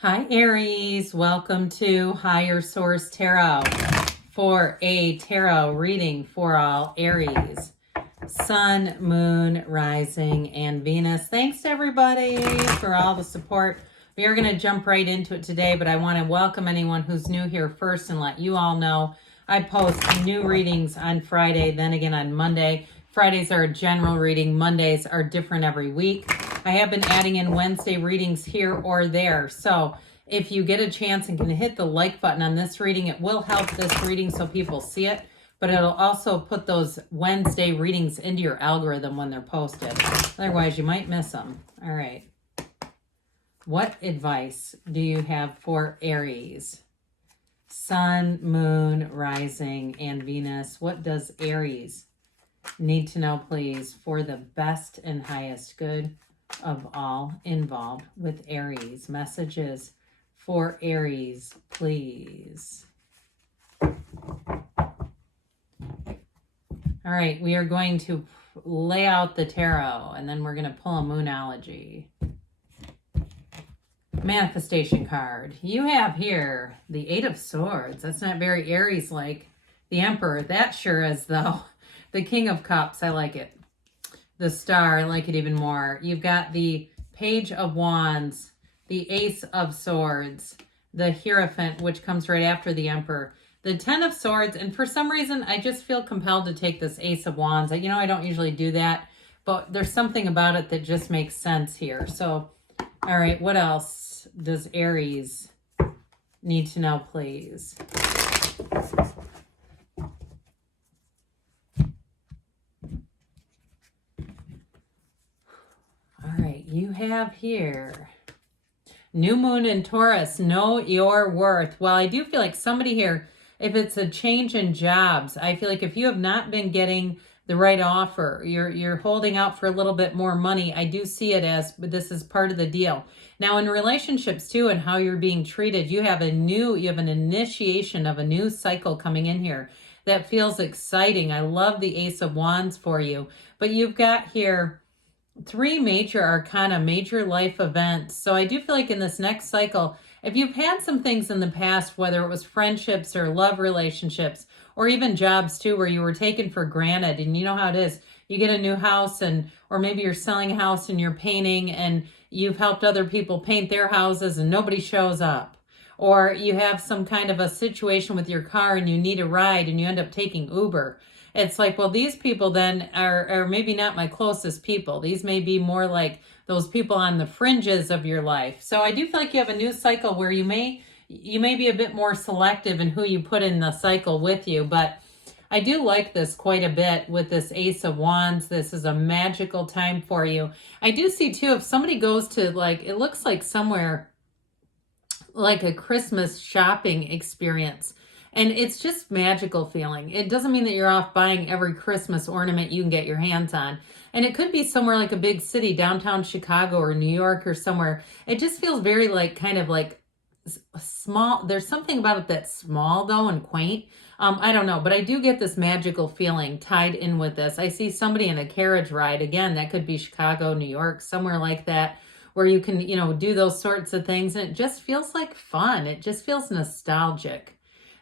Hi Aries, welcome to Higher Source Tarot for a tarot reading for all Aries, Sun, Moon, Rising, and Venus. Thanks to everybody for all the support. We are going to jump right into it today, but I want to welcome anyone who's new here first and let you all know I post new readings on Friday, then again on Monday. Fridays are a general reading. Mondays are different every week. I have been adding in Wednesday readings here or there. So if you get a chance and can hit the like button on this reading, it will help this reading so people see it. But it'll also put those Wednesday readings into your algorithm when they're posted. Otherwise, you might miss them. All right. What advice do you have for Aries? Sun, Moon, Rising, and Venus. What does Aries need to know, please, for the best and highest good of all involved with Aries? Messages for Aries, please. All right, we are going to lay out the tarot, and then we're going to pull a Moonology. Manifestation card. You have here the Eight of Swords. That's not very Aries-like. The Emperor. That sure is, though. The King of Cups. I like it. The Star. I like it even more. You've got the Page of Wands, the Ace of Swords, the Hierophant, which comes right after the Emperor, the Ten of Swords, and for some reason, I just feel compelled to take this Ace of Wands. You know, I don't usually do that, but there's something about it that just makes sense here. So, all right, what else does Aries need to know, please? All right, you have here New Moon in Taurus. Know your worth. Well, I do feel like somebody here, if it's a change in jobs, I feel like if you have not been getting the right offer, you're holding out for a little bit more money, I do see it as, but this is part of the deal. Now in relationships too, and how you're being treated, you have an initiation of a new cycle coming in here that feels exciting. I love the Ace of Wands for you, but you've got here three major arcana, major life events. So I do feel like in this next cycle, if you've had some things in the past, whether it was friendships or love relationships, or even jobs too, where you were taken for granted, and you know how it is, you get a new house, or maybe you're selling a house and you're painting and you've helped other people paint their houses and nobody shows up. Or you have some kind of a situation with your car and you need a ride and you end up taking Uber. It's like, well, these people then are maybe not my closest people. These may be more like those people on the fringes of your life. So I do feel like you have a new cycle where you may be a bit more selective in who you put in the cycle with you. But I do like this quite a bit with this Ace of Wands. This is a magical time for you. I do see too, if somebody goes to, like, it looks like somewhere like a Christmas shopping experience, and it's just magical feeling. It doesn't mean that you're off buying every Christmas ornament you can get your hands on. And it could be somewhere like a big city, downtown Chicago or New York or somewhere. It just feels very like, kind of like small. There's something about it that's small though and quaint. I don't know, but I do get this magical feeling tied in with this. I see somebody in a carriage ride. Again, that could be Chicago, New York, somewhere like that, where you can, do those sorts of things. And it just feels like fun. It just feels nostalgic.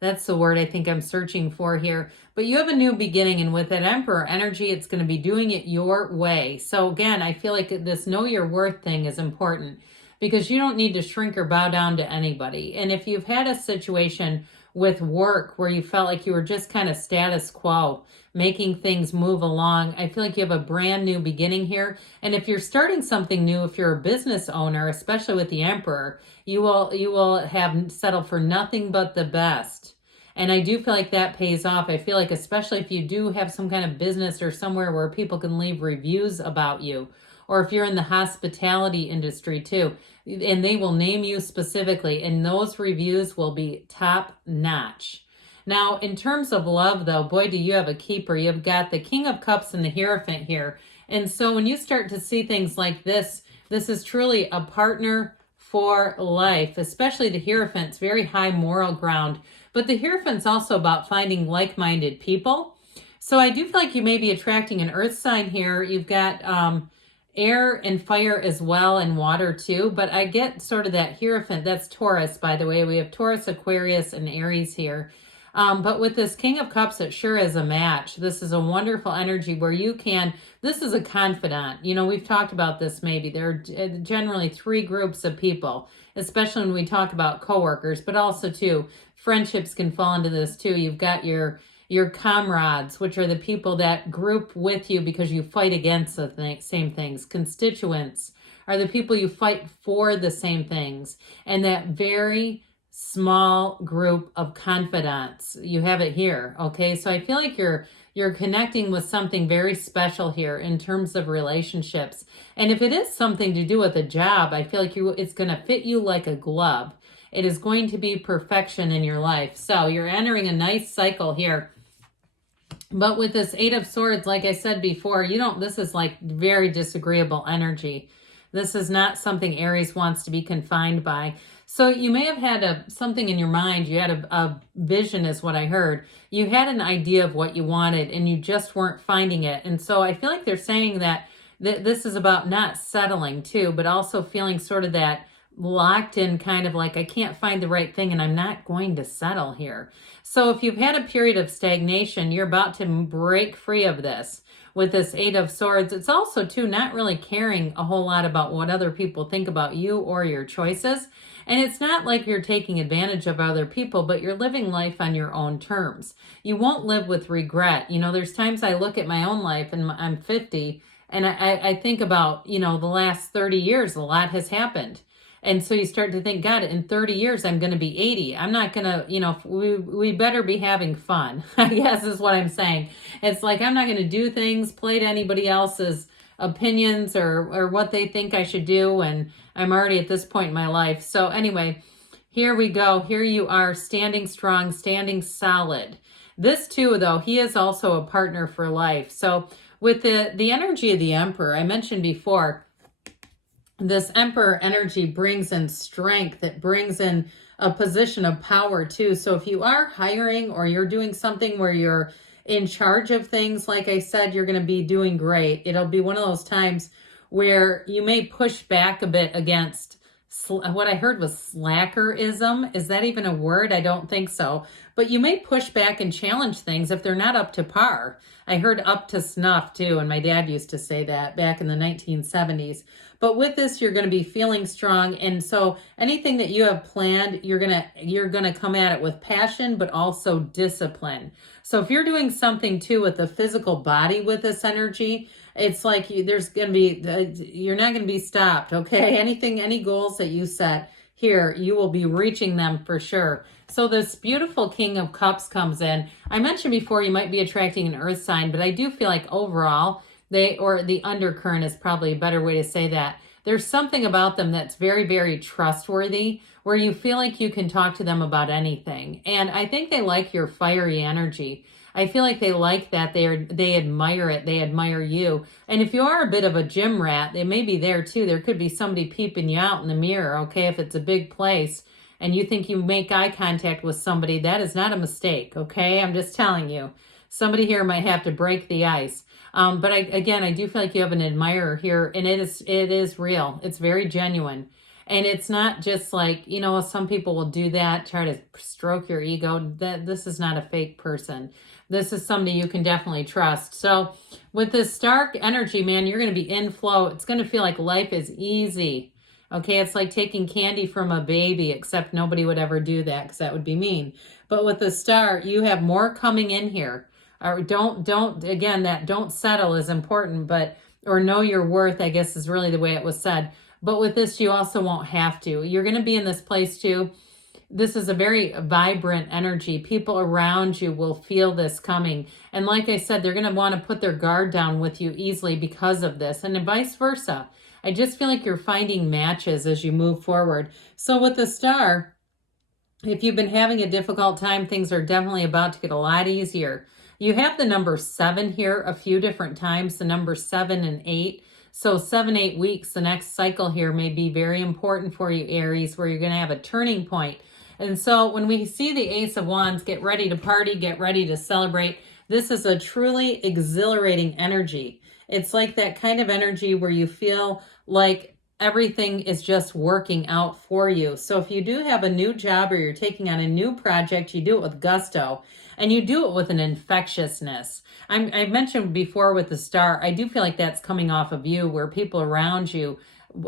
That's the word I think I'm searching for here. But you have a new beginning, and with that Emperor energy, it's going to be doing it your way. So again, I feel like this know your worth thing is important, because you don't need to shrink or bow down to anybody. And if you've had a situation with work where you felt like you were just kind of status quo, making things move along, I feel like you have a brand new beginning here. And if you're starting something new, if you're a business owner, especially with the Emperor, you will have settled for nothing but the best. And I do feel like that pays off. I feel like especially if you do have some kind of business or somewhere where people can leave reviews about you, or if you're in the hospitality industry too, and they will name you specifically, and those reviews will be top notch. Now, in terms of love though, boy, do you have a keeper. You've got the King of Cups and the Hierophant here. And so when you start to see things like this, this is truly a partner for life, especially the Hierophant's very high moral ground. But the Hierophant's also about finding like-minded people. So I do feel like you may be attracting an earth sign here. You've got air and fire as well, and water too, but I get sort of that Hierophant. That's Taurus, by the way. We have Taurus, Aquarius, and Aries here. But with this King of Cups, it sure is a match. This is a wonderful energy where you can, this is a confidant. You know, we've talked about this maybe. There are generally three groups of people, especially when we talk about coworkers, but also too, friendships can fall into this too. You've got your comrades, which are the people that group with you because you fight against the same things. Constituents are the people you fight for the same things. And that very small group of confidants, you have it here, okay? So I feel like you're connecting with something very special here in terms of relationships. And if it is something to do with a job, I feel like it's going to fit you like a glove. It is going to be perfection in your life. So you're entering a nice cycle here. But with this Eight of Swords, like I said before, this is like very disagreeable energy. This is not something Aries wants to be confined by. So you may have had something in your mind. You had a vision is what I heard. You had an idea of what you wanted and you just weren't finding it. And so I feel like they're saying that this is about not settling too, but also feeling sort of that locked in kind of like, I can't find the right thing and I'm not going to settle here. So if you've had a period of stagnation, you're about to break free of this. With this Eight of Swords, it's also too not really caring a whole lot about what other people think about you or your choices. And it's not like you're taking advantage of other people, but you're living life on your own terms. You won't live with regret. You know, there's times I look at my own life and I'm 50 and I think about, the last 30 years, a lot has happened. And so you start to think, God, in 30 years, I'm going to be 80. I'm not going to, we better be having fun, I guess is what I'm saying. It's like, I'm not going to do things, play to anybody else's opinions or what they think I should do. And I'm already at this point in my life. So anyway, here we go. Here you are standing strong, standing solid. This too, though, he is also a partner for life. So with the energy of the Emperor, I mentioned before, this Emperor energy brings in strength. It brings in a position of power too. So if you are hiring or you're doing something where you're in charge of things, like I said, you're going to be doing great. It'll be one of those times where you may push back a bit against what I heard was slackerism. Is that even a word? I don't think so. But you may push back and challenge things if they're not up to par. I heard up to snuff too, and my dad used to say that back in the 1970s. But with this, you're going to be feeling strong, and so anything that you have planned, you're gonna come at it with passion, but also discipline. So if you're doing something too with the physical body with this energy, it's like there's going to be, you're not going to be stopped, okay? Any goals that you set here, you will be reaching them for sure. So this beautiful King of Cups comes in. I mentioned before you might be attracting an earth sign, but I do feel like overall, the undercurrent is probably a better way to say that. There's something about them that's very, very trustworthy, where you feel like you can talk to them about anything. And I think they like your fiery energy. I feel like they like that. They admire it. They admire you. And if you are a bit of a gym rat, they may be there too. There could be somebody peeping you out in the mirror, okay? If it's a big place and you think you make eye contact with somebody, that is not a mistake, okay? I'm just telling you. Somebody here might have to break the ice. But I do feel like you have an admirer here, and it is real. It's very genuine. And it's not just like, some people will do that, try to stroke your ego. This is not a fake person. This is somebody you can definitely trust. So with this Stark energy, man, you're going to be in flow. It's going to feel like life is easy. Okay, it's like taking candy from a baby, except nobody would ever do that because that would be mean. But with the Star, you have more coming in here. Or don't settle is important, or know your worth, I guess is really the way it was said. But with this, you also won't have to. You're going to be in this place too. This is a very vibrant energy. People around you will feel this coming. And like I said, they're going to want to put their guard down with you easily because of this, and vice versa. I just feel like you're finding matches as you move forward. So with the Star, if you've been having a difficult time, things are definitely about to get a lot easier. You have the number 7 here a few different times, the number 7 and 8. So 7-8 weeks, the next cycle here may be very important for you, Aries, where you're going to have a turning point. And so when we see the Ace of Wands, get ready to party, get ready to celebrate. This is a truly exhilarating energy. It's like that kind of energy where you feel like everything is just working out for you. So if you do have a new job or you're taking on a new project, you do it with gusto and you do it with an infectiousness. I mentioned before with the star, I do feel like that's coming off of you, where people around you,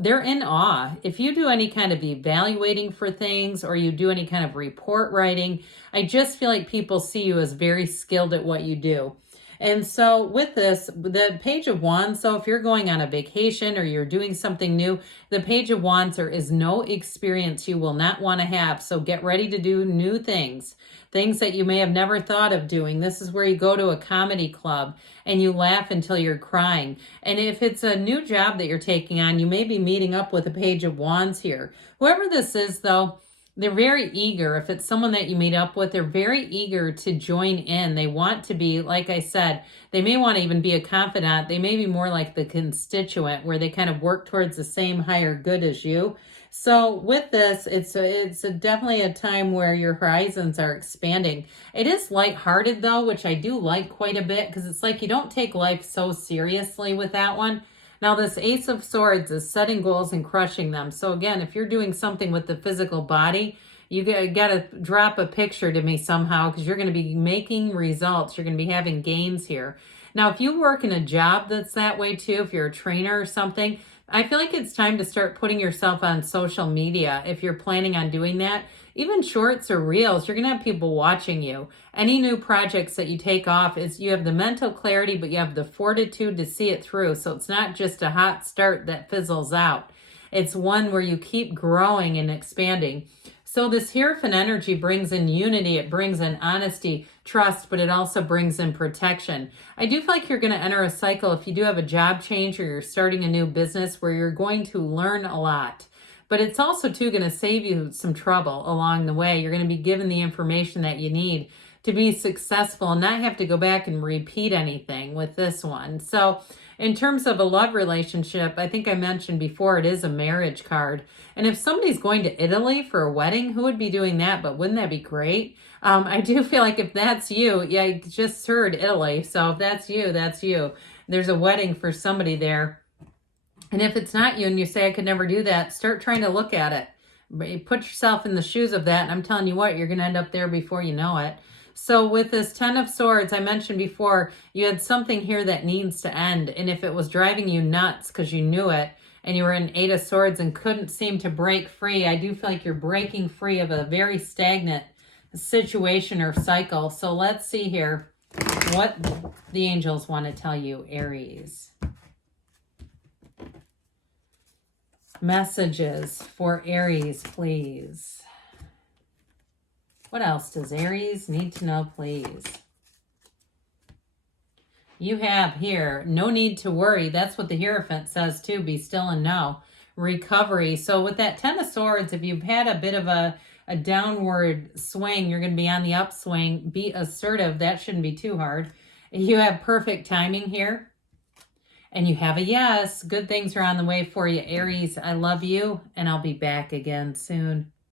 they're in awe. If you do any kind of evaluating for things or you do any kind of report writing, I just feel like people see you as very skilled at what you do. And so with this, the Page of Wands, so if you're going on a vacation or you're doing something new, the Page of Wands, there is no experience you will not want to have. So get ready to do new things, things that you may have never thought of doing. This is where you go to a comedy club and you laugh until you're crying. And if it's a new job that you're taking on, you may be meeting up with a Page of Wands here. Whoever this is, though, they're very eager. If it's someone that you meet up with, they're very eager to join in. They want to be, like I said, they may want to even be a confidant. They may be more like the constituent, where they kind of work towards the same higher good as you. So with this, it's definitely a time where your horizons are expanding. It is lighthearted though, which I do like quite a bit, because it's like you don't take life so seriously with that one. Now, this Ace of Swords is setting goals and crushing them. So again, if you're doing something with the physical body, you got to drop a picture to me somehow, because you're going to be making results. You're going to be having gains here. Now, if you work in a job that's that way too, if you're a trainer or something, I feel like it's time to start putting yourself on social media if you're planning on doing that. Even shorts or reels, you're going to have people watching you. Any new projects that you take off, is you have the mental clarity, but you have the fortitude to see it through. So it's not just a hot start that fizzles out. It's one where you keep growing and expanding. So this Hierophant energy brings in unity, it brings in honesty, trust, but it also brings in protection. I do feel like you're going to enter a cycle if you do have a job change or you're starting a new business where you're going to learn a lot. But it's also, too, going to save you some trouble along the way. You're going to be given the information that you need to be successful and not have to go back and repeat anything with this one. So in terms of a love relationship, I think I mentioned before, it is a marriage card. And if somebody's going to Italy for a wedding, who would be doing that? But wouldn't that be great? I do feel like if that's you, yeah, I just heard Italy. So if that's you, that's you. There's a wedding for somebody there. And if it's not you and you say, I could never do that, start trying to look at it. But you put yourself in the shoes of that, and I'm telling you what, you're going to end up there before you know it. So with this Ten of Swords, I mentioned before, you had something here that needs to end. And if it was driving you nuts because you knew it, and you were in Eight of Swords and couldn't seem to break free, I do feel like you're breaking free of a very stagnant situation or cycle. So let's see here what the angels want to tell you, Aries. Messages for Aries, please. What else does Aries need to know, please? You have here, no need to worry. That's what the Hierophant says too. Be still and know. Recovery. So with that Ten of Swords, if you've had a bit of a downward swing, you're going to be on the upswing. Be assertive. That shouldn't be too hard. You have perfect timing here. And you have a yes. Good things are on the way for you, Aries. I love you, and I'll be back again soon.